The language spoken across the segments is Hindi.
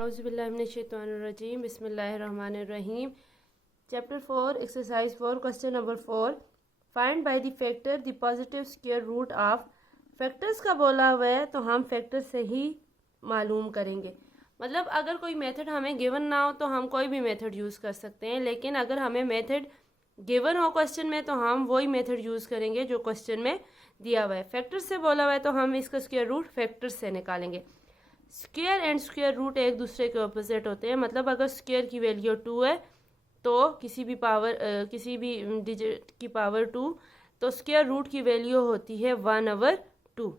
औज़ुबिल्लाहिमिनश्शैतानिर्रजीम बिस्मिल्लाहिर्रहमानिर्रहीम। Chapter 4 exercise 4 question number 4 find by the factor the positive square root of. Factors का बोला हुआ है तो हम फैक्टर से ही मालूम करेंगे। मतलब अगर कोई मेथड हमें गिवन ना हो तो हम कोई भी मेथड यूज़ कर सकते हैं, लेकिन अगर हमें मेथड गिवन हो क्वेश्चन में तो हम वही मेथड यूज़ करेंगे जो क्वेश्चन में दिया हुआ है। फैक्टर से बोला हुआ है तो हम इसका स्क्वायर रूट फैक्टर से निकालेंगे। स्क्वायर एंड स्क्वायर रूट एक दूसरे के ऑपोजिट होते हैं। मतलब अगर स्क्वायर की वैल्यू 2 है तो किसी भी डिजिट की पावर 2, तो स्क्वायर रूट की वैल्यू होती है 1/2।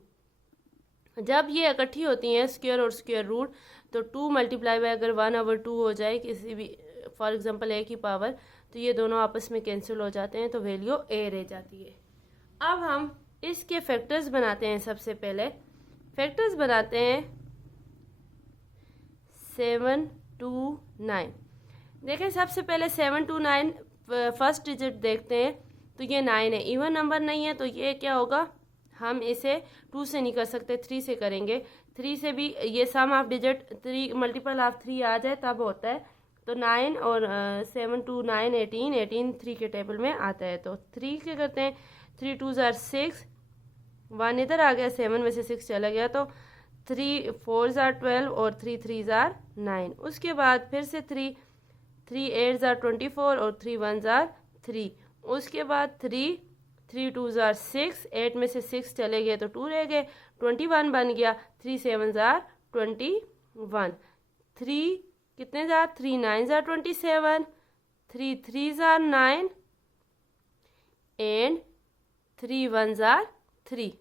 जब ये इकट्ठी होती हैं स्क्वायर और स्क्वायर रूट तो 2 मल्टीप्लाई बाय अगर 1/2 हो जाए किसी भी फॉर एग्जांपल ए की पावर, तो ये दोनों आपस में कैंसिल हो जाते हैं तो वैल्यू ए रह जाती है। अब हम इसके फैक्टर्स बनाते हैं। सबसे पहले फैक्टर्स बनाते हैं 7 2 9। देखें सबसे पहले 7 2 9 फर्स्ट डिजिट देखते हैं तो ये 9 है। इवन नंबर नहीं है तो ये क्या होगा, हम इसे 2 से नहीं कर सकते, 3 से करेंगे। 3 से भी ये सम ऑफ डिजिट 3 मल्टीपल ऑफ 3 आ जाए तब होता है। तो 9 और 7 2 9 18 3 के टेबल में आता है। तो 3 के करते हैं, 3 2 ज़ार 6, 1 इधर आ गया, 7 में से 6 चला गया तो 3 4 ज़ार 12 और 3 3 ज़ार 9। उसके बाद फिर से 3 8 ज़ार 24 और 3 1 ज़ार 3। उसके बाद 3 2 ज़ार 6, 8 में से 6 चले गए तो 2 रह गए, 21 बन गया। 3 7 ज़ार 21, 3 कितने ज़ार 3 9 ज़ार 27, 3 3 ज़ार 9 एंड 3 1 ज़ार 3।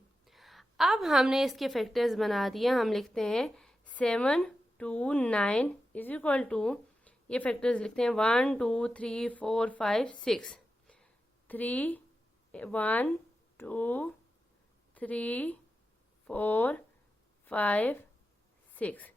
अब हमने इसके फैक्टर्स बना दिए। हम लिखते हैं 7 2 9 इज इक्वल टू, ये फैक्टर्स लिखते हैं 1 2 3 4 5 6, 3 1 2 3 4 5 6।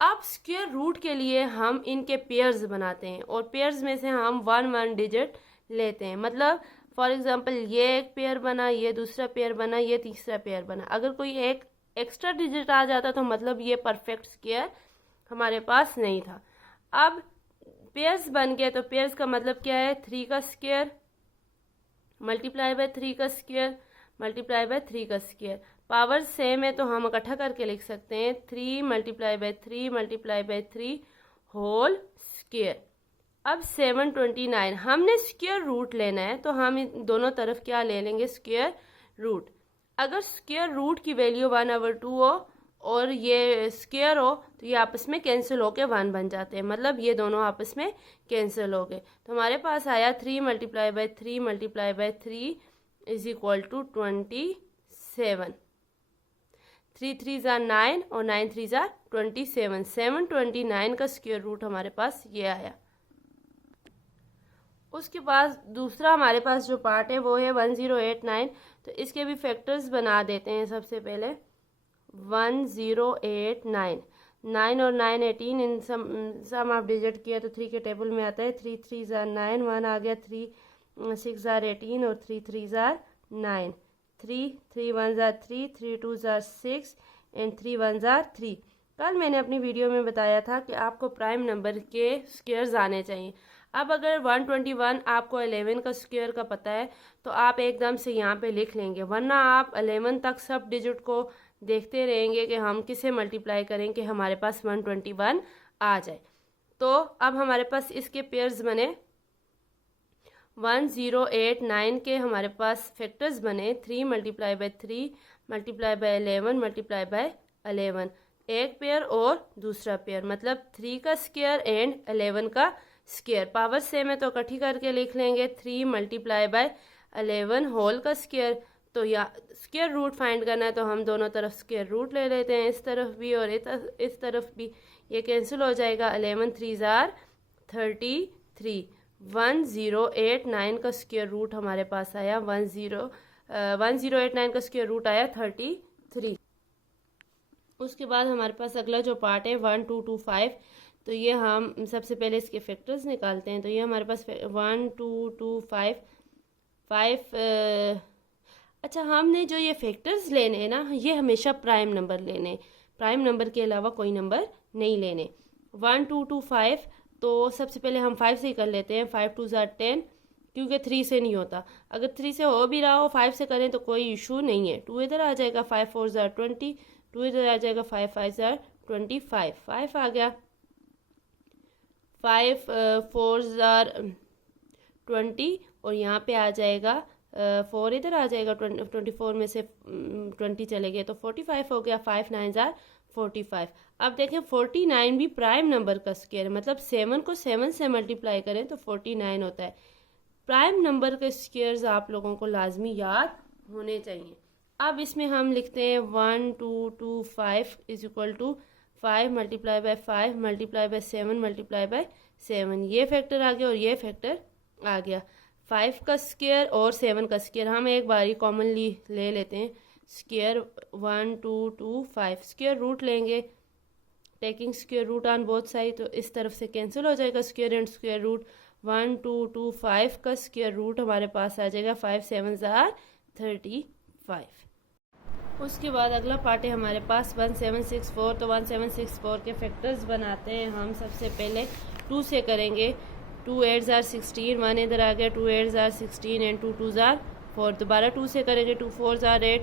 अब स्क्वायर रूट के लिए हम इनके पेयर्स बनाते हैं और पेयर्स में से हम 1 1 डिजिट लेते हैं। मतलब फॉर एग्जांपल ये एक पेयर बना, ये दूसरा पेयर बना, ये तीसरा पेयर बना। अगर कोई एक एक्स्ट्रा डिजिट आ जाता तो मतलब ये परफेक्ट स्क्वायर हमारे पास नहीं था। अब पेयर्स बन गए तो पेयर्स का मतलब क्या है, 3 का स्क्वायर मल्टीप्लाई बाय 3 का स्क्वायर मल्टीप्लाई बाय 3 का स्क्वायर। पावर सेम है तो हम इकट्ठा करके लिख सकते हैं 3 multiply by 3 multiply by 3 whole square. अब 729 हमने स्क्वायर रूट लेना है तो हम इन दोनों तरफ क्या ले लेंगे, स्क्वायर रूट। अगर स्क्वायर रूट की वैल्यू 1/2 हो और ये स्क्वायर हो तो ये आपस में कैंसिल होके 1 बन जाते हैं। मतलब ये दोनों आपस में कैंसिल हो गए तो हमारे पास आया 3 multiply by 3 multiply by 3 is equal to 27। 3 3 ज़ार 9 और 9 3 ज़ार 27। 729 का स्क्वायर रूट हमारे पास ये आया। उसके बाद दूसरा हमारे पास जो पार्ट है वो है 1089। तो इसके भी फैक्टर्स बना देते हैं। सबसे पहले 1089, 9 और 9 18, इन सम ऑफ डिजिट किया तो 3 के टेबल में आता है। 3 3 ज़ार 9, 1 आ गया, 3 6 ज़ार 18 और 3 3 ज़ार 9, 3 3 1 ज़ार 3, 3 2 ज़ार 6 एंड 3 1 ज़ार 3। कल मैंने अपनी वीडियो में बताया था कि आपको प्राइम नंबर के स्क्वायर्स आने चाहिए। अब अगर 121 आपको 11 का स्क्वायर का पता है तो आप एकदम से यहाँ पे लिख लेंगे, वरना आप 11 तक सब डिजिट को देखते रहेंगे कि हम किसे मल्टीप्लाई करें कि हमारे पास 121 आ जाए। तो अब हमारे पास इसके पेयर्स बने 1089 के हमारे पास फैक्टर्स बने 3 multiply by 3 multiply bye 11 multiply by 11। एक पेयर और दूसरा पेयर मतलब 3 का स्क्वायर एंड 11 का स्क्वायर। पावर सेम है तो इकट्ठी करके लिख लेंगे 3 मल्टीप्लाई बाय 11 होल का स्क्वायर। तो या स्क्वायर रूट फाइंड करना है तो हम दोनों तरफ स्क्वायर रूट ले लेते हैं, इस तरफ भी और इस तरफ भी। ये कैंसिल हो जाएगा, 11 3 ज़ार 33। 1089 का स्क्वायर रूट हमारे पास आया 1089 का स्क्वायर रूट आया 33। उसके बाद हमारे पास अगला जो पार्ट है 1225। तो ये हम सबसे पहले इसके फैक्टर्स निकालते हैं। तो ये हमारे पास 1 2 2 5 5। अच्छा, हमने जो ये फैक्टर्स लेने हैं ना, ये हमेशा प्राइम नंबर लेने। प्राइम नंबर के अलावा कोई नंबर नहीं लेने। 1 2 2 5, तो सबसे पहले हम 5 से ही कर लेते हैं। 5 2 ज़ार 10, क्योंकि 3 से नहीं होता। अगर 3 से हो भी रहा हो 5 से करें तो कोई इशू नहीं है। 2 इधर आ जाएगा, 5 4 ज़ार 20, 2 इधर आ जाएगा, 5 5 ज़ार 25, 5 आ गया। 5 4 ज़ार 20, और यहाँ पे आ जाएगा 4 इधर आ जाएगा, 24 में से 20 चले गए तो 45 हो गया। 5 9 ज़ार 45। अब देखें 49 भी प्राइम नंबर का स्क्वायर है, मतलब 7 को 7 से मल्टीप्लाई करें तो 49 होता है। प्राइम नंबर के स्क्वायर्स आप लोगों को लाजमी याद होने चाहिए। अब इसमें हम लिखते हैं 1 2 2 5 is equal to 5 multiply by 5 multiply by 7 multiply by 7। ये फैक्टर आ गया और ये फैक्टर आ गया। 5 का स्क्वायर और 7 का स्क्वायर हम एक बार ही कॉमनली ले लेते हैं। स्क्वायर 1 2 2 5, स्क्वायर रूट लेंगे, taking square root on both side, तो इस तरफ से कैंसिल हो जाएगा स्क्वायर एंड स्क्वायर रूट। 1 2 2 5 का स्क्वायर रूट हमारे पास आ जाएगा 5 7 ज़ार 35। उसके बाद अगला पार्ट है हमारे पास 1764। तो 1764 के फैक्टर्स बनाते हैं हम। सबसे पहले 2 से करेंगे। 2 8 ज़ार 16, 1 इधर आ गया, 2 8 ज़ार 16 एंड 2 2 ज़ार 4। दोबारा 2 से करेंगे। 2 4 ज़ार 8,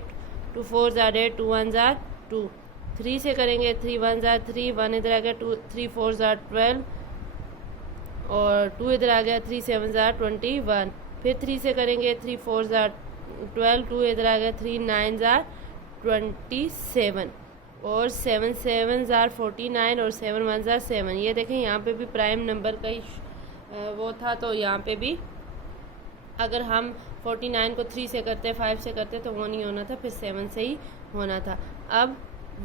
2 4 ज़ार 8, 2 1 ज़ार 2। 3 से करेंगे। 3 1 ज़ार 3, 1 इधर आ गया, 2 3 4 ज़ार 12 और 2 इधर आ गया, 3 7 ज़ार 21। फिर 3 से करेंगे। 3 4 ज़ार 12, 2 इधर आ गया, 3 9 ज़ार 27 और 7 7 ज़ार 49 और 7 1 ज़ार 7। ये देखें यहाँ पे भी प्राइम नंबर का ही वो था, तो यहाँ पे भी अगर हम 49 को 3 से करते 5 से करते तो वो नहीं होना था, फिर 7 से ही होना था। अब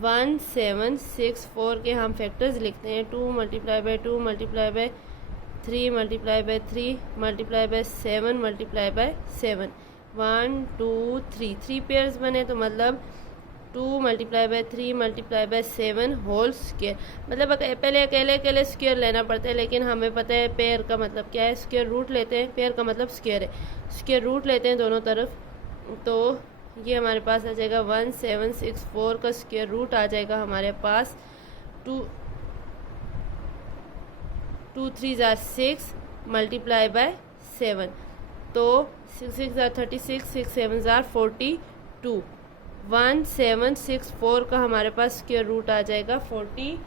1764 के हम फैक्टर्स लिखते हैं। 2 multiply by 2 multiply by 3 multiply by 3 multiply by 7 multiply by 7। 1 2 3, 3 pairs बने, तो मतलब 2 multiply by 3 multiply by 7 whole square. मतलब पहले अकेले अकेले स्क्वायर लेना पड़ता है, लेकिन हमें पता है पेयर का मतलब क्या है। स्क्वायर रूट लेते हैं, पेयर का मतलब स्क्वायर है, स्क्वायर रूट लेते हैं दोनों तरफ। तो ये हमारे पास आ जाएगा 1764 का स्क्वायर रूट आ जाएगा हमारे पास 2 3 ज़ार 6 मल्टीप्लाई बाय 7। तो 6 6 ज़ार 36, 6 7 ज़ार 42। 1764 का हमारे पास स्क्वायर रूट आ जाएगा 42।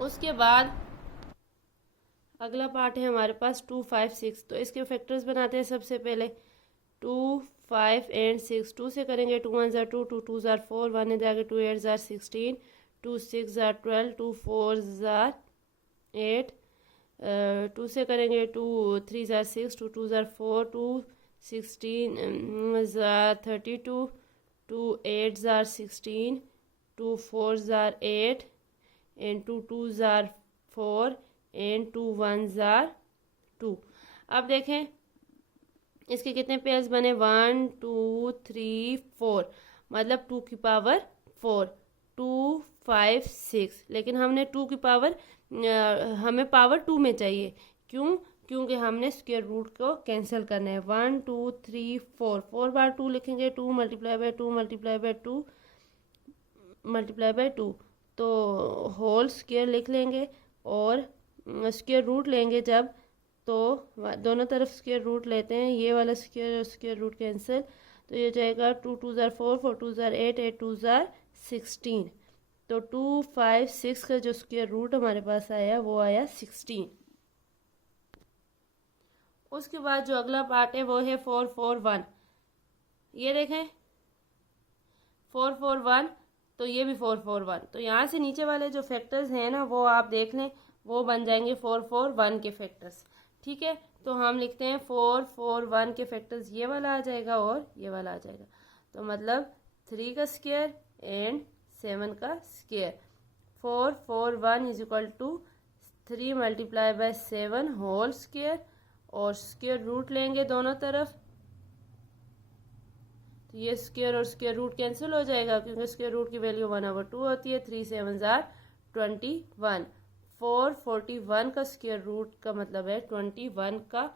उसके बाद अगला पार्ट है हमारे पास 2 5 6। तो इसके फैक्टर्स बनाते हैं। सबसे पहले 2 5 एंड 6, 2 से करेंगे। 2 1 ज़ार 2, 2 2 ज़ार 4, 1 इधर आगे, 2 8 ज़ार 16, 2 6 ज़ार 12, 2 4 ज़ार 8। 2 से करेंगे। 2 3 ज़ार 6, 2 2 ज़ार 4, 2 16 ज़ार 32, 2 8 ज़ार 16, 2 4 ज़ार 8 एंड 2 2 ज़ार 4 एंड 2 1 ज़ार 2। अब देखें इसके कितने पेयर्स बने। 1 2 3 4, मतलब 2 की पावर 4, 2 5 6। लेकिन हमने 2 की पावर हमें पावर 2 में चाहिए। क्यों? क्योंकि हमने स्क्वायर रूट को कैंसिल करना है। 1 2 3 4, 4 बार 2 लिखेंगे। 2 multiply by 2 multiply by 2 multiply by 2, तो होल स्क्वायर लिख लेंगे और स्क्वायर रूट लेंगे जब, तो दोनों तरफ स्क्वायर रूट लेते हैं। ये वाला स्क्वायर रूट कैंसिल, तो ये जाएगा 2 2 ज़ार 4, 4 2 ज़ार 8, 8 2 ज़ार 16। तो 2 5 6 का जो स्क्वायर रूट हमारे पास आया वो आया 16। उसके बाद जो अगला पार्ट है वो है 4 4 1। ये देखें 4 4 1, तो ये भी 4 4 1। तो यहाँ से नीचे वाले जो फैक्टर्स हैं ना वो आप देख लें, वो बन जाएंगे 4 4 1 के फैक्टर्स। ठीक है, तो हम लिखते हैं 4 4 1 के फैक्टर्स, ये वाला आ जाएगा और ये वाला आ जाएगा। तो मतलब 3 का स्क्वायर एंड 7 का square. 4 4 1 is equal to 3 multiply by 7 whole square, और स्क्वायर रूट लेंगे दोनों तरफ। तो ये स्क्वायर और स्क्वायर रूट कैंसिल हो जाएगा, क्योंकि स्क्वायर रूट की वैल्यू 1/2 होती है। 3 7 ज़ार 21। 4 41 का स्क्वायर रूट का मतलब है 21 का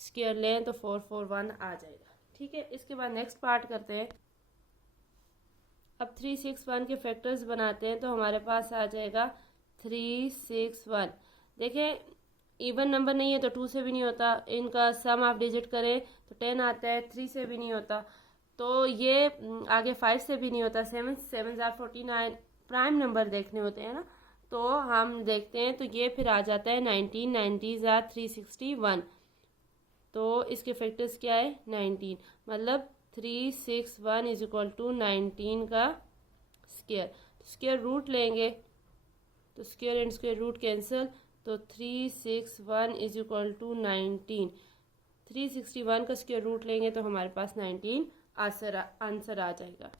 स्क्वायर लें तो 4 4 1 आ जाएगा। ठीक है, इसके बाद नेक्स्ट पार्ट करते हैं। अब 361 के फैक्टर्स बनाते हैं तो हमारे पास आ जाएगा 361। देखें इवन नंबर नहीं है तो 2 से भी नहीं होता, इनका सम आप डिजिट करें तो 10 आता है, 3 से भी नहीं होता, तो ये आगे 5 से भी नहीं होता, 7 जार 49 प्राइम नंबर देखने होते हैं ना, तो हम देखते हैं तो ये फिर आ जाता है 19, 90 जार 361, तो इसके फैक्टर्स क्या है 19, मतलब 361 इज इक्वल टू 19 का स्क्वायर। स्क्वायर रूट लेंगे तो square and square root cancel, तो 361 इज इक्वल टू 19। 361 का स्क्वायर रूट लेंगे तो हमारे पास 19 आंसर आ जाएगा।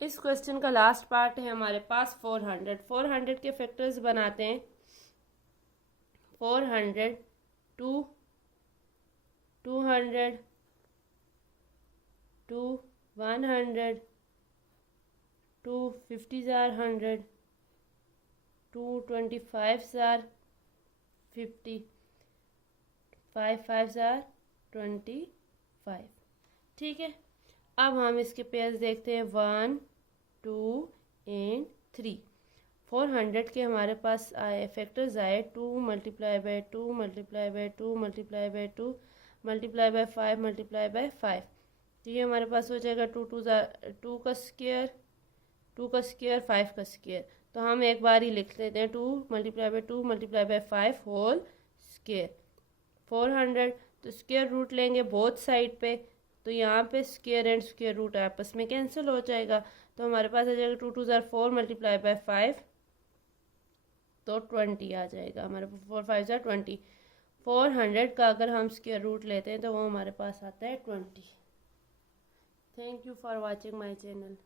इस क्वेश्चन का लास्ट पार्ट है हमारे पास 400। 400 के फैक्टर्स बनाते हैं। 400 2 200 2 100 2 50 जार 100 2 25 जार 50 5 जार 25। ठीक है, अब हम इसके पेयर्स देखते हैं 1 2 एंड 3। 400 के हमारे पास आए फैक्टर्स आए 2 multiply by 2 multiply by 2 multiply by 2 multiply by 5 multiply by 5, तो ये हमारे पास हो जाएगा 2 का स्क्वायर 2 का स्क्वायर 5 का स्क्वायर, तो हम एक बार ही लिख लेते हैं 2 multiply by 2 multiply by 5 whole square. 400 तो स्क्वायर रूट लेंगे बोथ साइड पे, तो यहाँ पे स्क्वायर एंड स्क्वायर रूट आपस में कैंसिल हो जाएगा, तो हमारे पास आ जाएगा 2 जार 4 मल्टीप्लाई बाय 5, तो 20 आ जाएगा हमारे पास, 4 5 जार 20। 400 का अगर हम स्क्वायर रूट लेते हैं तो वो हमारे पास आता है 20। Thank you for watching my channel.